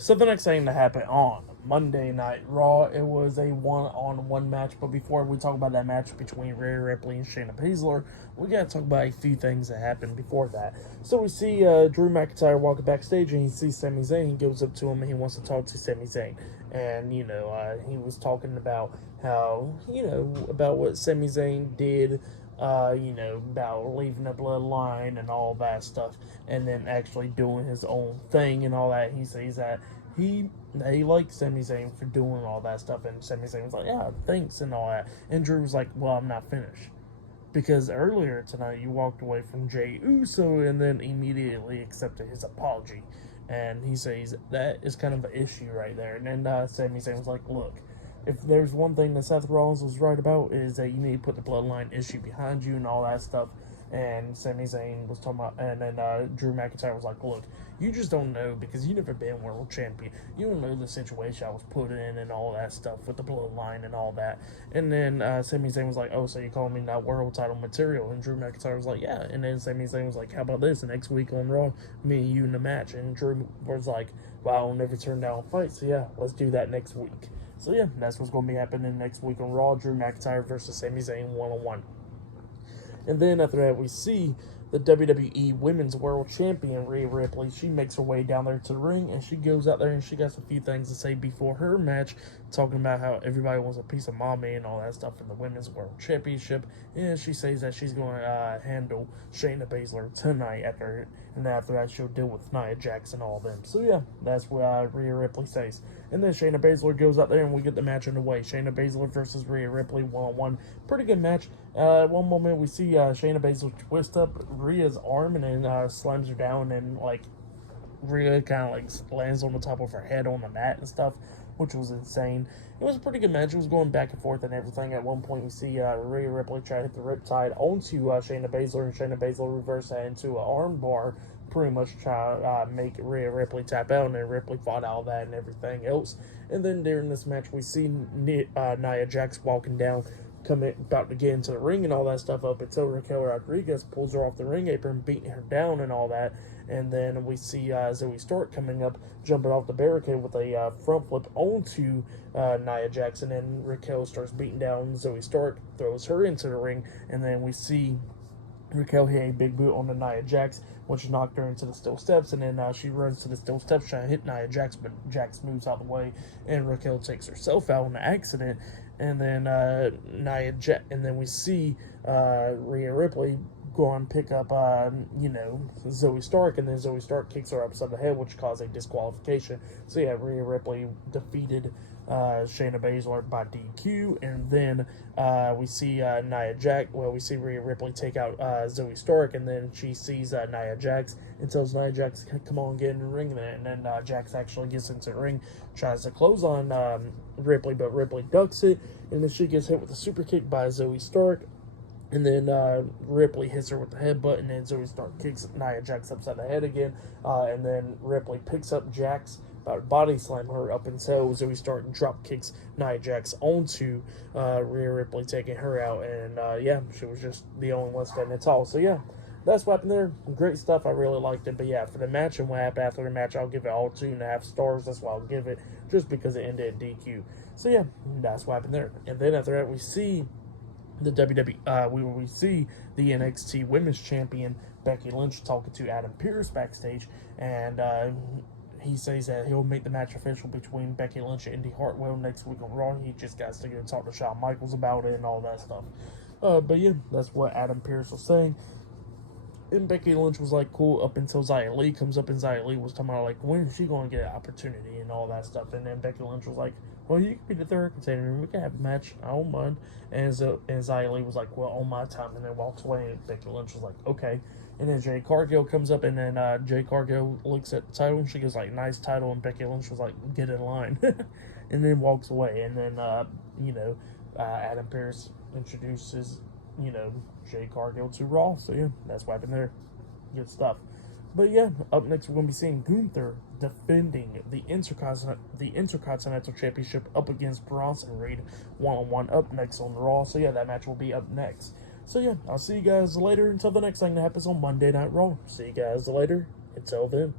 So the next thing that happened on Monday Night Raw, it was a one-on-one match. But before we talk about that match between Rhea Ripley and Shayna Baszler, we gotta talk about a few things that happened before that. So we see Drew McIntyre walking backstage, and he sees Sami Zayn. He goes up to him and he wants to talk to Sami Zayn. And he was talking about how about what Sami Zayn did. About leaving the bloodline and all that stuff, and then actually doing his own thing and all that. He says that he likes Sami Zayn for doing all that stuff, and Sami Zayn was like, yeah, thanks and all that. And Drew was like, well, I'm not finished. Because earlier tonight you walked away from Jey Uso and then immediately accepted his apology. And he says that is kind of an issue right there. And then Sami Zayn was like, look, if there's one thing that Seth Rollins was right about, is that you need to put the bloodline issue behind you and all that stuff. And Sami Zayn was talking about, and then Drew McIntyre was like, look, you just don't know because you never been world champion. You don't know the situation I was put in and all that stuff with the bloodline and all that. And then Sami Zayn was like, oh, so you call me not world title material? And Drew McIntyre was like, yeah. And then Sami Zayn was like, how about this? Next week on Raw, me and you in the match. And Drew was like, well, I'll never turn down a fight. So yeah, let's do that next week. So yeah, that's what's going to be happening next week on Raw. Drew McIntyre versus Sami Zayn one-on-one. And then after that, we see the WWE Women's World Champion, Rhea Ripley. She makes her way down there to the ring, and she goes out there and she got a few things to say before her match, talking about how everybody wants a piece of mommy and all that stuff in the Women's World Championship. And she says that she's going to handle Shayna Baszler tonight and after that she'll deal with Nia Jax and all of them. So yeah, that's what Rhea Ripley says. And then Shayna Baszler goes out there and we get the match underway. Shayna Baszler versus Rhea Ripley one-on-one. Pretty good match. One moment we see Shayna Baszler twist up Rhea's arm and then slams her down, and like Rhea kind of like lands on the top of her head on the mat and stuff, which was insane. It was a pretty good match. It was going back and forth and everything. At one point, we see Rhea Ripley try to hit the riptide onto Shayna Baszler, and Shayna Baszler reverse that into an arm bar, pretty much try to make Rhea Ripley tap out, and then Ripley fought all that and everything else. And then during this match, we see Nia Jax walking down, about to get into the ring and all that stuff up until Raquel Rodriguez pulls her off the ring apron, beating her down and all that. And then we see Zoe Stark coming up, jumping off the barricade with a front flip onto Nia Jax, and then Raquel starts beating down Zoe Stark, throws her into the ring, and then we see Raquel hit a big boot on the Nia Jax, which knocked her into the steel steps, and then she runs to the steel steps trying to hit Nia Jax, but Jax moves out of the way, and Raquel takes herself out in the accident. And then and then we see Rhea Ripley go and pick up Zoe Stark, and then Zoe Stark kicks her upside the head, which caused a disqualification. So yeah, Rhea Ripley defeated Shayna Baszler by DQ, and then we see we see Rhea Ripley take out Zoe Stark, and then she sees Nia Jax and tells Nia Jax, come on, get in the ring, and then Jax actually gets into the ring, tries to close on Ripley, but Ripley ducks it, and then she gets hit with a super kick by Zoe Stark. And then Ripley hits her with the headbutt, and then Zoe Stark kicks Nia Jax upside the head again. And then Ripley picks up Jax, about to body slam her up until Zoe Stark drop kicks Nia Jax onto Rhea Ripley, taking her out. And yeah, she was just the only one standing tall. So yeah, that's what happened there. Great stuff. I really liked it. But yeah, for the match and what happened after the match, I'll give it all 2.5 stars. That's why I'll give it, just because it ended in DQ. So yeah, that's what happened there. And then after that, we see the WWE, we see the NXT Women's Champion Becky Lynch talking to Adam Pearce backstage, and he says that he'll make the match official between Becky Lynch and Indy Hartwell next week on Raw. He just got to go talk to Shawn Michaels about it and all that stuff. But yeah, that's what Adam Pearce was saying. And Becky Lynch was like, cool, up until Xia Li comes up, and Xia Li was talking about, like, when is she going to get an opportunity and all that stuff. And then Becky Lynch was like, well, you can be the third contender, and we can have a match. I don't mind. And Xia Li was like, well, on my time, and then walks away. And Becky Lynch was like, okay. And then Jade Cargill comes up, and then Jade Cargill looks at the title, and she goes like, nice title. And Becky Lynch was like, get in line. And then walks away. And then, Adam Pearce introduces Jade Cargill to Raw. So yeah, that's what happened there. Good stuff. But yeah, up next we're going to be seeing Gunther defending the Intercontinental Championship up against Bronson Reed one-on-one up next on Raw. So yeah, that match will be up next. So yeah, I'll see you guys later until the next thing that happens on Monday Night Raw. See you guys later. Until then.